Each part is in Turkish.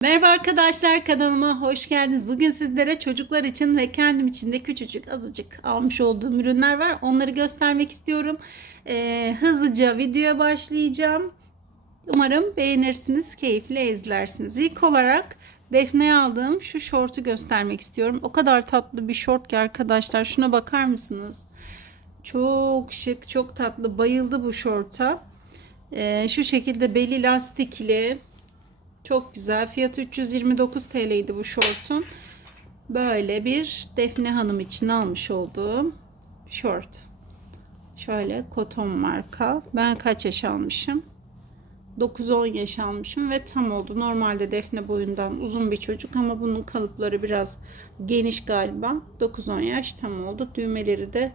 Merhaba arkadaşlar kanalıma hoş geldiniz. Bugün sizlere çocuklar için ve kendim için de küçücük azıcık almış olduğum ürünler var. Onları göstermek istiyorum. Ee, hızlıca videoya başlayacağım. Umarım beğenirsiniz, keyifle izlersiniz. İlk olarak Defne'ye aldığım şu şortu göstermek istiyorum. O kadar tatlı bir şort ki arkadaşlar. Şuna bakar mısınız? Çok şık, çok tatlı. Bayıldı bu şorta. Ee, şu şekilde beli lastikli. Çok güzel. Fiyatı 329 TL'ydi bu şortun. Böyle bir Defne Hanım için almış olduğum şort. Şöyle koton marka. Ben kaç yaş almışım? 9-10 yaş almışım ve tam oldu. Normalde Defne boyundan uzun bir çocuk ama bunun kalıpları biraz geniş galiba. 9-10 yaş tam oldu. Düğmeleri de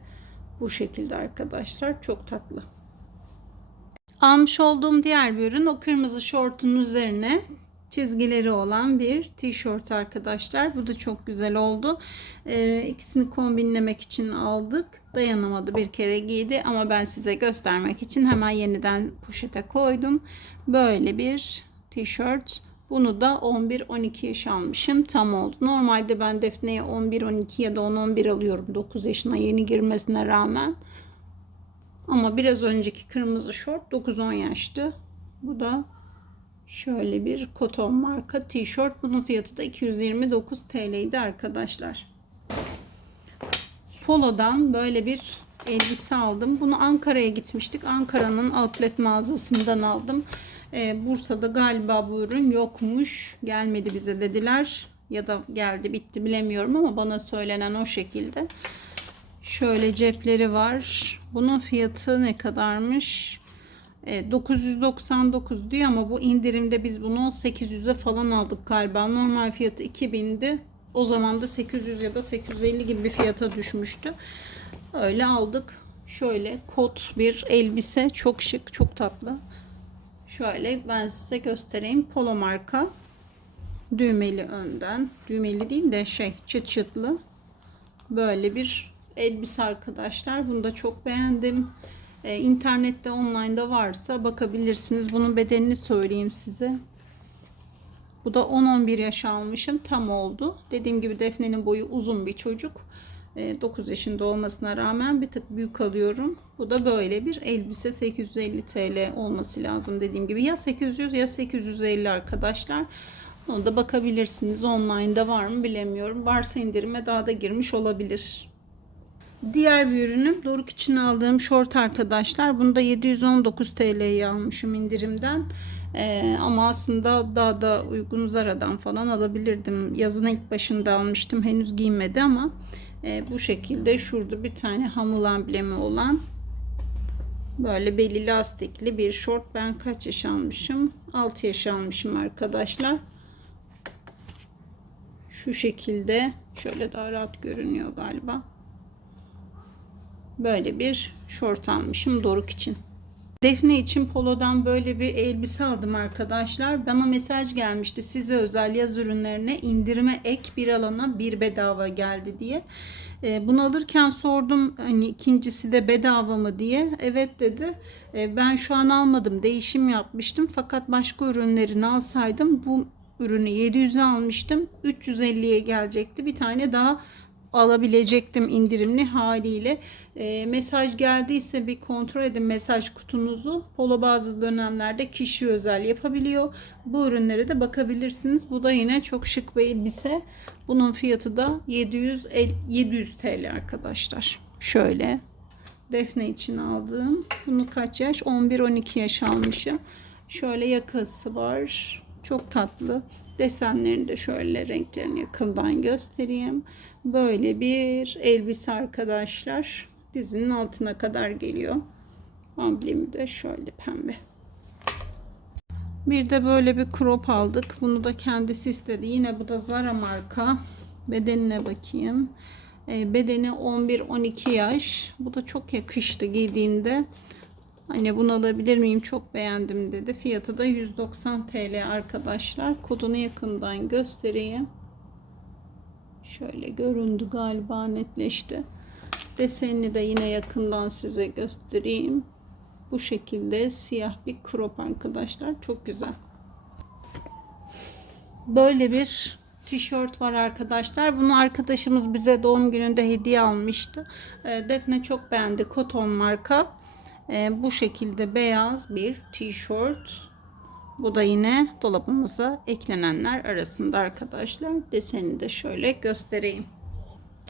bu şekilde arkadaşlar. Çok tatlı. Almış olduğum diğer bir ürün o kırmızı şortun üzerine çizgileri olan bir tişört arkadaşlar. Bu da çok güzel oldu. Ee, ikisini kombinlemek için aldık. Dayanamadı bir kere giydi ama ben size göstermek için hemen yeniden poşete koydum. Böyle bir tişört. Bunu da 11-12 yaş almışım. Tam oldu. Normalde ben Defne'ye 11-12 ya da 10-11 alıyorum. 9 yaşına yeni girmesine rağmen. Ama biraz önceki kırmızı şort 9-10 yaştı. Bu da şöyle bir koton marka tişört. Bunun fiyatı da 229 TL'ydi arkadaşlar. Polo'dan böyle bir elbise aldım. Bunu Ankara'ya gitmiştik. Ankara'nın outlet mağazasından aldım. Ee, Bursa'da galiba bu ürün yokmuş. Gelmedi bize dediler. Ya da geldi bitti bilemiyorum ama bana söylenen o şekilde. Şöyle cepleri var. Bunun fiyatı ne kadarmış? E, 999 diyor ama bu indirimde biz bunu 800'e falan aldık galiba. Normal fiyatı 2000'di. O zaman da 800 ya da 850 gibi bir fiyata düşmüştü. Öyle aldık. Şöyle kot bir elbise. Çok şık, çok tatlı. Şöyle ben size göstereyim. Polo marka. Düğmeli önden. Düğmeli değil de şey çıt çıtlı. Böyle bir elbise arkadaşlar. Bunu da çok beğendim. Ee, internette online'da varsa bakabilirsiniz. Bunun bedenini söyleyeyim size. Bu da 10-11 yaş almışım. Tam oldu. Dediğim gibi Defne'nin boyu uzun bir çocuk. Ee, 9 yaşında olmasına rağmen bir tık büyük alıyorum. Bu da böyle bir elbise 850 TL olması lazım dediğim gibi. Ya 800 ya 850 arkadaşlar. Onu da bakabilirsiniz. Online'da var mı bilemiyorum. Varsa indirime daha da girmiş olabilir. Diğer bir ürünüm Doruk için aldığım şort arkadaşlar. Bunu da 719 TL'ye almışım indirimden. Ee, ama aslında daha da uygun Zara'dan falan alabilirdim. Yazın ilk başında almıştım. Henüz giymedi ama e, bu şekilde şurada bir tane hamul amblemi olan böyle beli lastikli bir şort. Ben kaç yaş almışım? 6 yaş almışım arkadaşlar. Şu şekilde şöyle daha rahat görünüyor galiba böyle bir şort almışım Doruk için. Defne için Polo'dan böyle bir elbise aldım arkadaşlar. Bana mesaj gelmişti size özel yaz ürünlerine indirime ek bir alana bir bedava geldi diye. E, bunu alırken sordum hani ikincisi de bedava mı diye. Evet dedi. E, ben şu an almadım değişim yapmıştım fakat başka ürünlerini alsaydım bu ürünü 700'e almıştım. 350'ye gelecekti. Bir tane daha alabilecektim indirimli haliyle. E, mesaj geldiyse bir kontrol edin mesaj kutunuzu. Polo bazı dönemlerde kişi özel yapabiliyor. Bu ürünlere de bakabilirsiniz. Bu da yine çok şık bir elbise. Bunun fiyatı da 700 700 TL arkadaşlar. Şöyle Defne için aldığım. Bunu kaç yaş? 11-12 yaş almışım. Şöyle yakası var. Çok tatlı. Desenlerini de şöyle renklerini yakından göstereyim. Böyle bir elbise arkadaşlar. Dizinin altına kadar geliyor. Amblemi de şöyle pembe. Bir de böyle bir crop aldık. Bunu da kendisi istedi. Yine bu da Zara marka. Bedenine bakayım. E, bedeni 11-12 yaş. Bu da çok yakıştı giydiğinde. Hani bunu alabilir miyim? Çok beğendim dedi. Fiyatı da 190 TL arkadaşlar. Kodunu yakından göstereyim. Şöyle göründü galiba netleşti. Desenini de yine yakından size göstereyim. Bu şekilde siyah bir crop arkadaşlar. Çok güzel. Böyle bir tişört var arkadaşlar. Bunu arkadaşımız bize doğum gününde hediye almıştı. E, Defne çok beğendi. Koton marka. E, bu şekilde beyaz bir tişört. Bu da yine dolabımıza eklenenler arasında arkadaşlar. Deseni de şöyle göstereyim.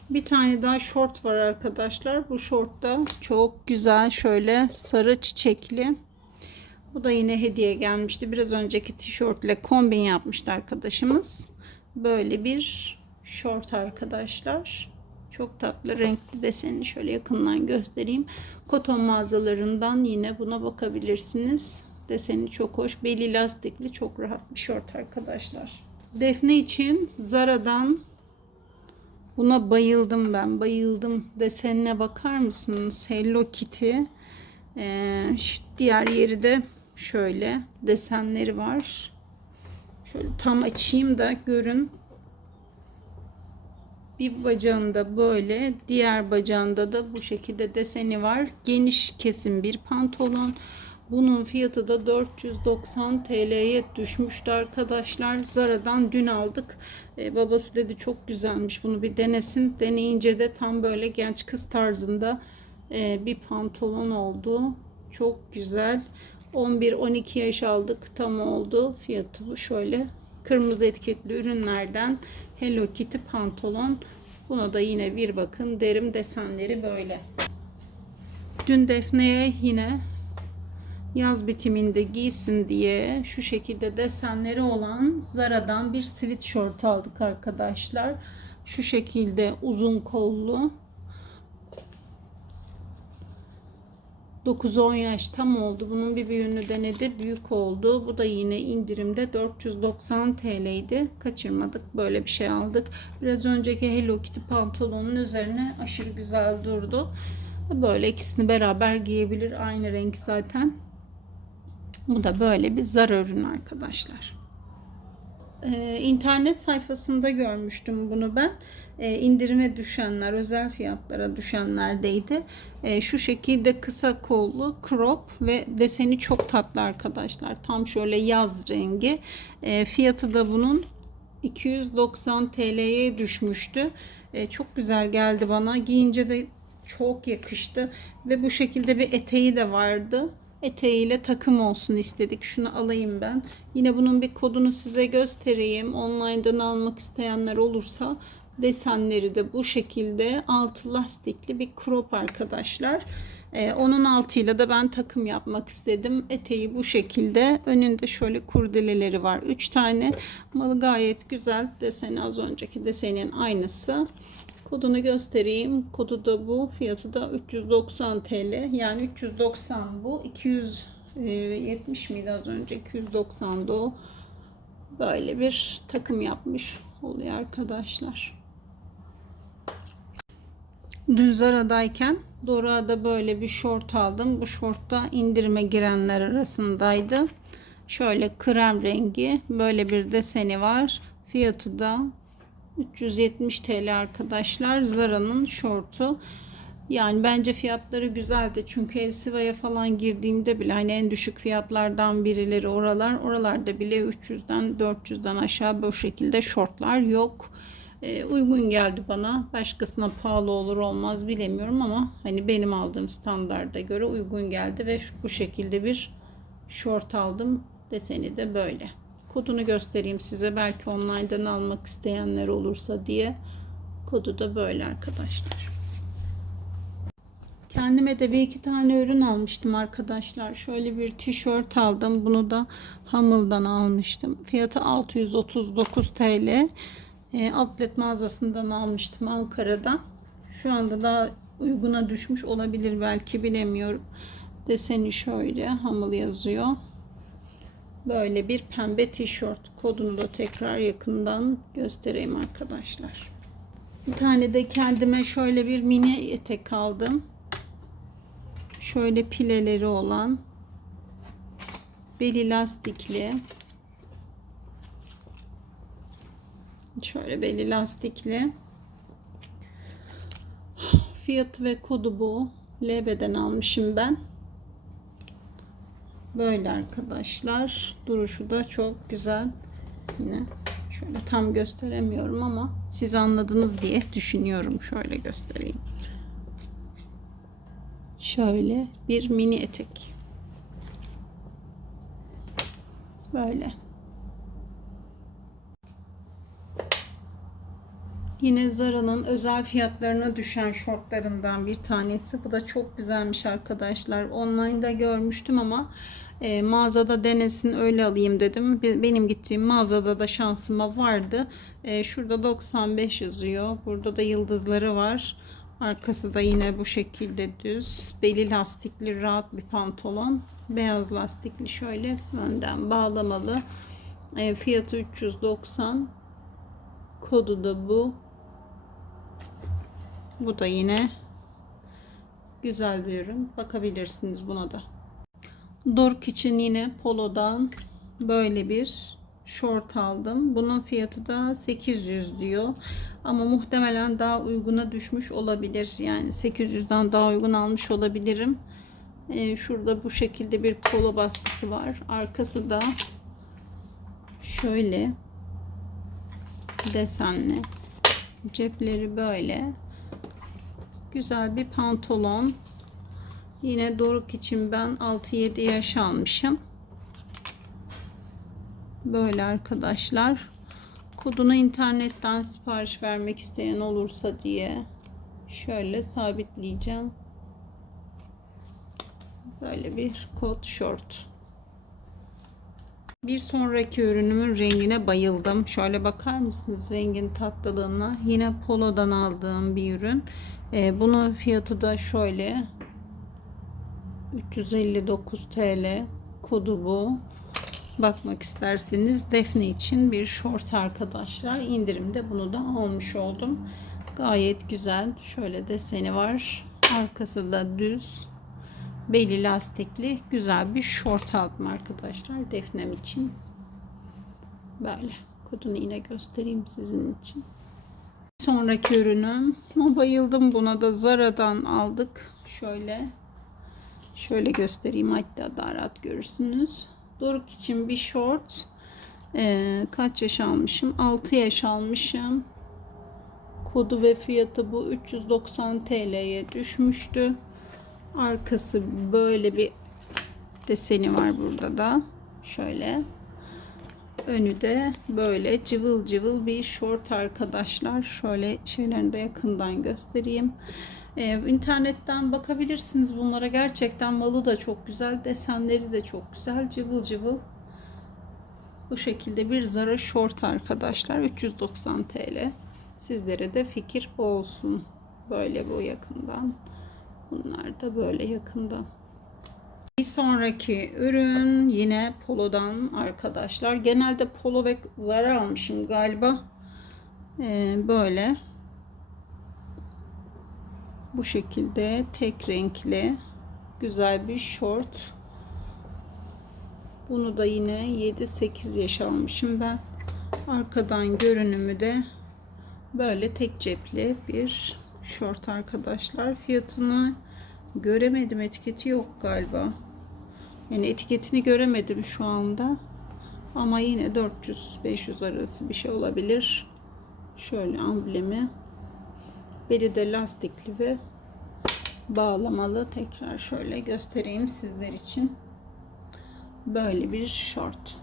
Bir tane daha şort var arkadaşlar. Bu şort da çok güzel şöyle sarı çiçekli. Bu da yine hediye gelmişti. Biraz önceki tişörtle kombin yapmıştı arkadaşımız. Böyle bir şort arkadaşlar. Çok tatlı renkli desenini şöyle yakından göstereyim. Koton mağazalarından yine buna bakabilirsiniz. Deseni çok hoş. Beli lastikli çok rahat bir şort arkadaşlar. Defne için Zara'dan buna bayıldım ben. Bayıldım. Desenine bakar mısınız? Hello Kitty. Ee, diğer yeri de şöyle desenleri var. Şöyle tam açayım da görün. Bir bacağında böyle, diğer bacağında da bu şekilde deseni var. Geniş kesim bir pantolon. Bunun fiyatı da 490 TL'ye düşmüştü arkadaşlar. Zara'dan dün aldık. Ee, babası dedi çok güzelmiş bunu bir denesin. Deneyince de tam böyle genç kız tarzında e, bir pantolon oldu. Çok güzel. 11-12 yaş aldık tam oldu. Fiyatı şöyle. Kırmızı etiketli ürünlerden Hello Kitty pantolon. Buna da yine bir bakın. Derim desenleri böyle. Dün Defne'ye yine yaz bitiminde giysin diye şu şekilde desenleri olan Zara'dan bir sweatshirt aldık arkadaşlar. Şu şekilde uzun kollu 9-10 yaş tam oldu. Bunun bir büyüğünü denedi. Büyük oldu. Bu da yine indirimde 490 TL'ydi. Kaçırmadık. Böyle bir şey aldık. Biraz önceki Hello Kitty pantolonun üzerine aşırı güzel durdu. Böyle ikisini beraber giyebilir. Aynı renk zaten. Bu da böyle bir zar ürün arkadaşlar. Ee, internet sayfasında görmüştüm bunu ben. Ee, indirime düşenler, özel fiyatlara düşenlerdeydi. Ee, şu şekilde kısa kollu, crop ve deseni çok tatlı arkadaşlar. Tam şöyle yaz rengi. Ee, fiyatı da bunun 290 TL'ye düşmüştü. Çok güzel geldi bana. Giyince de çok yakıştı ve bu şekilde bir eteği de vardı eteğiyle takım olsun istedik. Şunu alayım ben. Yine bunun bir kodunu size göstereyim. Online'dan almak isteyenler olursa desenleri de bu şekilde altı lastikli bir crop arkadaşlar. Ee, onun altıyla da ben takım yapmak istedim. Eteği bu şekilde. Önünde şöyle kurdeleleri var. 3 tane. Malı gayet güzel. Deseni az önceki desenin aynısı. Kodunu göstereyim. Kodu da bu. Fiyatı da 390 TL. Yani 390 bu. 270 miydi az önce? 290 da o. Böyle bir takım yapmış oluyor arkadaşlar. Dün Zara'dayken Dora'da böyle bir şort aldım. Bu şortta indirime girenler arasındaydı. Şöyle krem rengi böyle bir deseni var. Fiyatı da 370 TL arkadaşlar. Zara'nın şortu. Yani bence fiyatları güzeldi. Çünkü Elsiva'ya falan girdiğimde bile hani en düşük fiyatlardan birileri oralar. Oralarda bile 300'den 400'den aşağı bu şekilde şortlar yok. Ee, uygun geldi bana. Başkasına pahalı olur olmaz bilemiyorum ama hani benim aldığım standarda göre uygun geldi ve bu şekilde bir şort aldım. Deseni de böyle. Kodunu göstereyim size. Belki online'dan almak isteyenler olursa diye. Kodu da böyle arkadaşlar. Kendime de bir iki tane ürün almıştım arkadaşlar. Şöyle bir tişört aldım. Bunu da Hamıl'dan almıştım. Fiyatı 639 TL. E, outlet mağazasından almıştım Ankara'da. Şu anda daha uyguna düşmüş olabilir belki bilemiyorum. Deseni şöyle Hamıl yazıyor. Böyle bir pembe tişört. Kodunu da tekrar yakından göstereyim arkadaşlar. Bir tane de kendime şöyle bir mini etek aldım. Şöyle pileleri olan beli lastikli. Şöyle beli lastikli. Fiyatı ve kodu bu. LB'den almışım ben. Böyle arkadaşlar. Duruşu da çok güzel. Yine Şöyle tam gösteremiyorum ama siz anladınız diye düşünüyorum. Şöyle göstereyim. Şöyle bir mini etek. Böyle. Yine Zara'nın özel fiyatlarına düşen şortlarından bir tanesi. Bu da çok güzelmiş arkadaşlar. Online'da görmüştüm ama e, mağazada denesin öyle alayım dedim. Be- Benim gittiğim mağazada da şansıma vardı. E, şurada 95 yazıyor. Burada da yıldızları var. Arkası da yine bu şekilde düz. Beli lastikli rahat bir pantolon. Beyaz lastikli şöyle önden bağlamalı. E, fiyatı 390. Kodu da bu. Bu da yine güzel bir ürün. Bakabilirsiniz buna da. Dork için yine Polo'dan böyle bir şort aldım. Bunun fiyatı da 800 diyor. Ama muhtemelen daha uyguna düşmüş olabilir. Yani 800'den daha uygun almış olabilirim. Ee, şurada bu şekilde bir polo baskısı var. Arkası da şöyle desenli. Cepleri böyle. Güzel bir pantolon. Yine Doruk için ben 6-7 yaş almışım. Böyle arkadaşlar. Kodunu internetten sipariş vermek isteyen olursa diye şöyle sabitleyeceğim. Böyle bir kot şort. Bir sonraki ürünümün rengine bayıldım. Şöyle bakar mısınız rengin tatlılığına? Yine Polo'dan aldığım bir ürün. Ee, bunun fiyatı da şöyle 359 TL. Kodu bu. Bakmak isterseniz Defne için bir short arkadaşlar. İndirimde bunu da almış oldum. Gayet güzel. Şöyle deseni var. Arkası da düz. Beli lastikli güzel bir short aldım arkadaşlar Defnem için. Böyle. Kodunu yine göstereyim sizin için. Sonraki ürünüm. Ama bayıldım buna da Zara'dan aldık. Şöyle. Şöyle göstereyim hatta daha rahat görürsünüz. Doruk için bir short. Ee, kaç yaş almışım? 6 yaş almışım. Kodu ve fiyatı bu 390 TL'ye düşmüştü. Arkası böyle bir deseni var burada da. Şöyle. Önü de böyle cıvıl cıvıl bir short arkadaşlar. Şöyle şeylerini de yakından göstereyim. Ee, internetten bakabilirsiniz bunlara. Gerçekten malı da çok güzel. Desenleri de çok güzel. Cıvıl cıvıl. Bu şekilde bir Zara short arkadaşlar. 390 TL. Sizlere de fikir olsun. Böyle bu yakından. Bunlar da böyle yakından. Bir sonraki ürün yine Polo'dan arkadaşlar. Genelde Polo ve Zara almışım galiba. Ee, böyle. Bu şekilde tek renkli güzel bir short. Bunu da yine 7-8 yaş almışım ben. Arkadan görünümü de böyle tek cepli bir short arkadaşlar. Fiyatını göremedim. Etiketi yok galiba. Yani etiketini göremedim şu anda. Ama yine 400-500 arası bir şey olabilir. Şöyle amblemi. Beli de lastikli ve bağlamalı. Tekrar şöyle göstereyim sizler için. Böyle bir short.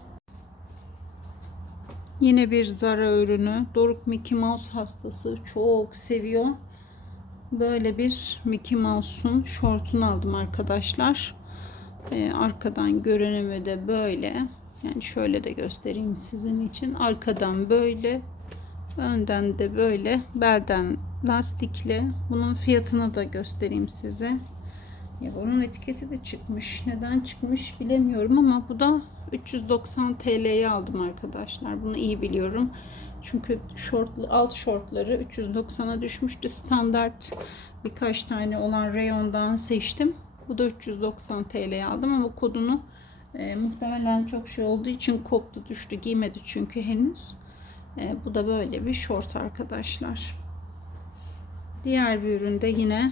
Yine bir Zara ürünü. Doruk Mickey Mouse hastası. Çok seviyor. Böyle bir Mickey Mouse'un şortunu aldım arkadaşlar. Ee, arkadan görünümü de böyle. Yani şöyle de göstereyim sizin için. Arkadan böyle. Önden de böyle. Belden lastikli. Bunun fiyatını da göstereyim size. Ya bunun etiketi de çıkmış. Neden çıkmış bilemiyorum ama bu da 390 TL'ye aldım arkadaşlar. Bunu iyi biliyorum. Çünkü şortlu alt şortları 390'a düşmüştü. Standart birkaç tane olan reyondan seçtim. Bu da 390 TL'ye aldım ama kodunu e, muhtemelen çok şey olduğu için koptu düştü. Giymedi çünkü henüz. E, bu da böyle bir şort arkadaşlar. Diğer bir üründe yine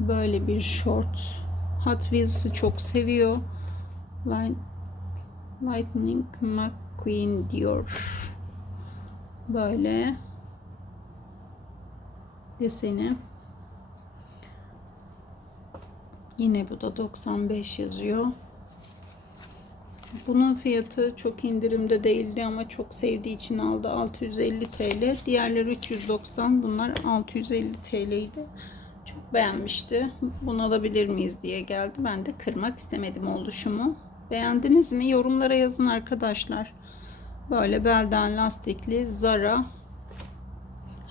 böyle bir short. Hot Wheels'ı çok seviyor. Light, Lightning McQueen diyor. Böyle deseni. Yine bu da 95 yazıyor. Bunun fiyatı çok indirimde değildi ama çok sevdiği için aldı 650 TL. Diğerleri 390 bunlar 650 TL'ydi. Çok beğenmişti. Bunu alabilir miyiz diye geldi. Ben de kırmak istemedim oluşumu. Beğendiniz mi? Yorumlara yazın arkadaşlar. Böyle belden lastikli Zara.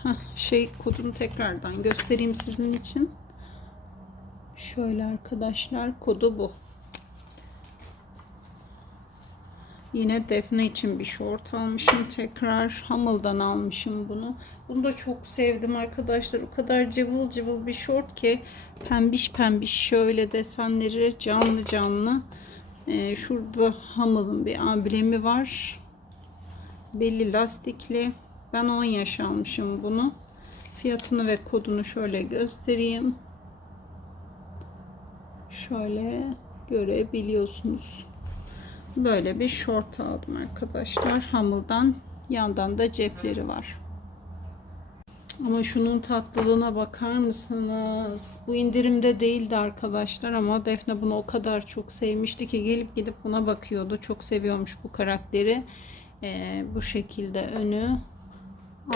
Heh, şey kodunu tekrardan göstereyim sizin için. Şöyle arkadaşlar kodu bu. Yine Defne için bir short almışım tekrar. Hamel'dan almışım bunu. Bunu da çok sevdim arkadaşlar. O kadar cıvıl cıvıl bir short ki pembiş pembiş şöyle desenleri canlı canlı. Ee, şurada Hamel'ın bir amblemi var. Belli lastikli. Ben 10 yaş almışım bunu. Fiyatını ve kodunu şöyle göstereyim. Şöyle görebiliyorsunuz. Böyle bir short aldım arkadaşlar. Hamel'dan yandan da cepleri var. Ama şunun tatlılığına bakar mısınız? Bu indirimde değildi arkadaşlar ama Defne bunu o kadar çok sevmişti ki gelip gidip buna bakıyordu. Çok seviyormuş bu karakteri. Ee, bu şekilde önü.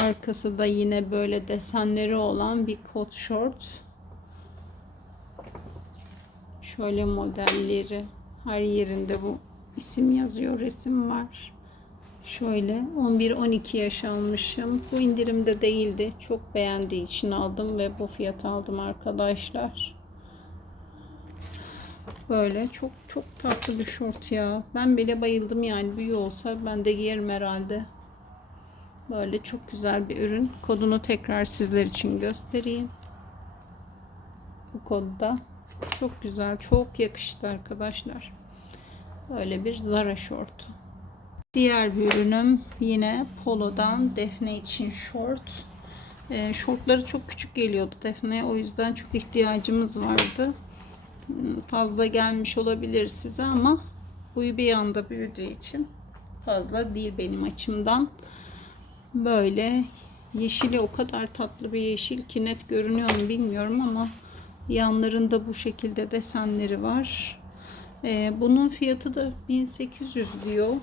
Arkası da yine böyle desenleri olan bir kot short. Şöyle modelleri. Her yerinde bu isim yazıyor, resim var. Şöyle 11-12 yaş almışım. Bu indirimde değildi. Çok beğendiği için aldım ve bu fiyata aldım arkadaşlar. Böyle çok çok tatlı bir şort ya. Ben bile bayıldım yani büyüğü olsa ben de giyerim herhalde. Böyle çok güzel bir ürün. Kodunu tekrar sizler için göstereyim. Bu kodda. Çok güzel, çok yakıştı arkadaşlar. Böyle bir Zara şortu. Diğer bir ürünüm yine Polo'dan Defne için şort. E, şortları çok küçük geliyordu Defne'ye. O yüzden çok ihtiyacımız vardı. Fazla gelmiş olabilir size ama boyu bir anda büyüdüğü için fazla değil benim açımdan. Böyle yeşili o kadar tatlı bir yeşil ki net görünüyor mu bilmiyorum ama yanlarında bu şekilde desenleri var. Ee, bunun fiyatı da 1800 diyor.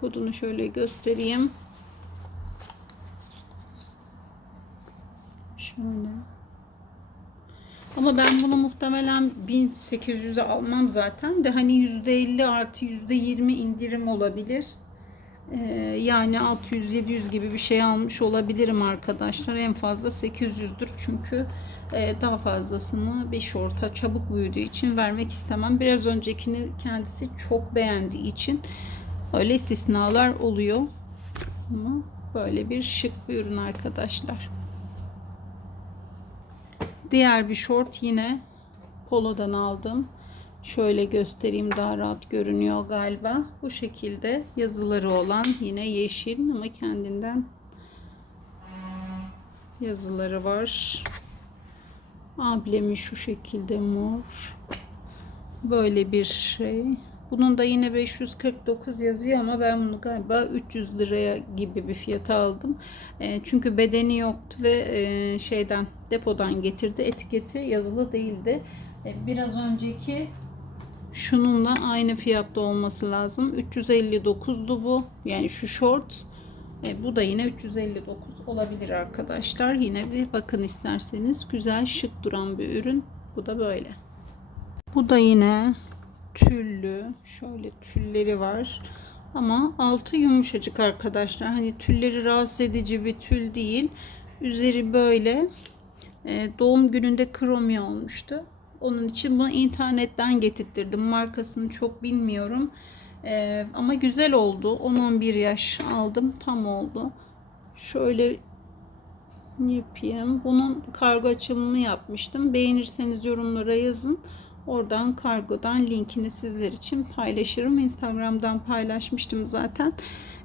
Kodunu şöyle göstereyim. Şöyle. Ama ben bunu muhtemelen 1800'e almam zaten de hani %50 artı %20 indirim olabilir. Ee, yani 600-700 gibi bir şey almış olabilirim arkadaşlar. En fazla 800'dür çünkü e, daha fazlasını bir şorta çabuk büyüdüğü için vermek istemem. Biraz öncekini kendisi çok beğendiği için öyle istisnalar oluyor. Ama böyle bir şık bir ürün arkadaşlar. Diğer bir şort yine Polo'dan aldım. Şöyle göstereyim daha rahat görünüyor galiba. Bu şekilde yazıları olan yine yeşil ama kendinden yazıları var. Amblemi şu şekilde mor. Böyle bir şey. Bunun da yine 549 yazıyor ama ben bunu galiba 300 liraya gibi bir fiyata aldım. E, çünkü bedeni yoktu ve e, şeyden depodan getirdi. Etiketi yazılı değildi. E, biraz önceki şununla aynı fiyatta olması lazım. 359'du bu. Yani şu short. E, bu da yine 359 olabilir arkadaşlar. Yine bir bakın isterseniz. Güzel şık duran bir ürün. Bu da böyle. Bu da yine tüllü. Şöyle tülleri var. Ama altı yumuşacık arkadaşlar. Hani tülleri rahatsız edici bir tül değil. Üzeri böyle e, doğum gününde kromi olmuştu. Onun için bunu internetten getirttirdim. Markasını çok bilmiyorum. Ee, ama güzel oldu. 10-11 yaş aldım. Tam oldu. Şöyle yapayım. Bunun kargo açılımını yapmıştım. Beğenirseniz yorumlara yazın. Oradan kargodan linkini sizler için paylaşırım. Instagram'dan paylaşmıştım zaten.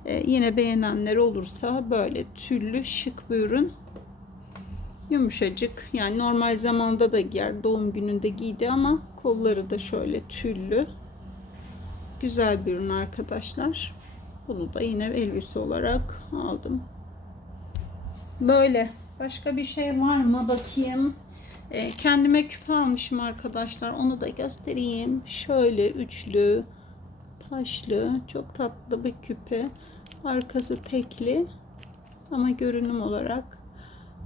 Ee, yine beğenenler olursa böyle tüllü şık bir ürün yumuşacık. Yani normal zamanda da giyer. Doğum gününde giydi ama kolları da şöyle tüllü. Güzel bir ürün arkadaşlar. Bunu da yine elbise olarak aldım. Böyle. Başka bir şey var mı bakayım. Ee, kendime küpe almışım arkadaşlar. Onu da göstereyim. Şöyle üçlü, taşlı, çok tatlı bir küpe. Arkası tekli ama görünüm olarak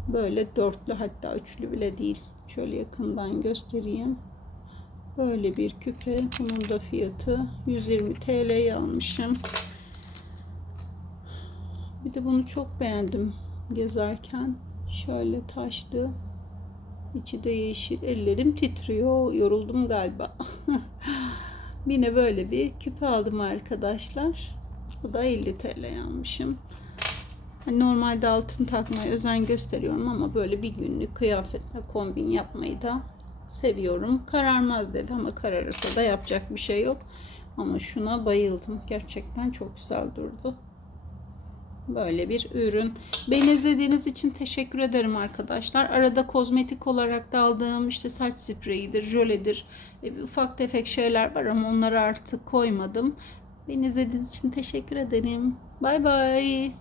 böyle dörtlü hatta üçlü bile değil. Şöyle yakından göstereyim. Böyle bir küpe. Bunun da fiyatı 120 TL'ye almışım. Bir de bunu çok beğendim gezerken. Şöyle taşlı. İçi de yeşil. Ellerim titriyor. Yoruldum galiba. Yine böyle bir küpe aldım arkadaşlar. Bu da 50 TL almışım. Hani normalde altın takmaya özen gösteriyorum ama böyle bir günlük kıyafetle kombin yapmayı da seviyorum. Kararmaz dedi ama kararırsa da yapacak bir şey yok. Ama şuna bayıldım. Gerçekten çok güzel durdu. Böyle bir ürün. Beni izlediğiniz için teşekkür ederim arkadaşlar. Arada kozmetik olarak da aldığım işte saç spreyidir, jöledir, e, ufak tefek şeyler var ama onları artık koymadım. Beni izlediğiniz için teşekkür ederim. Bay bay.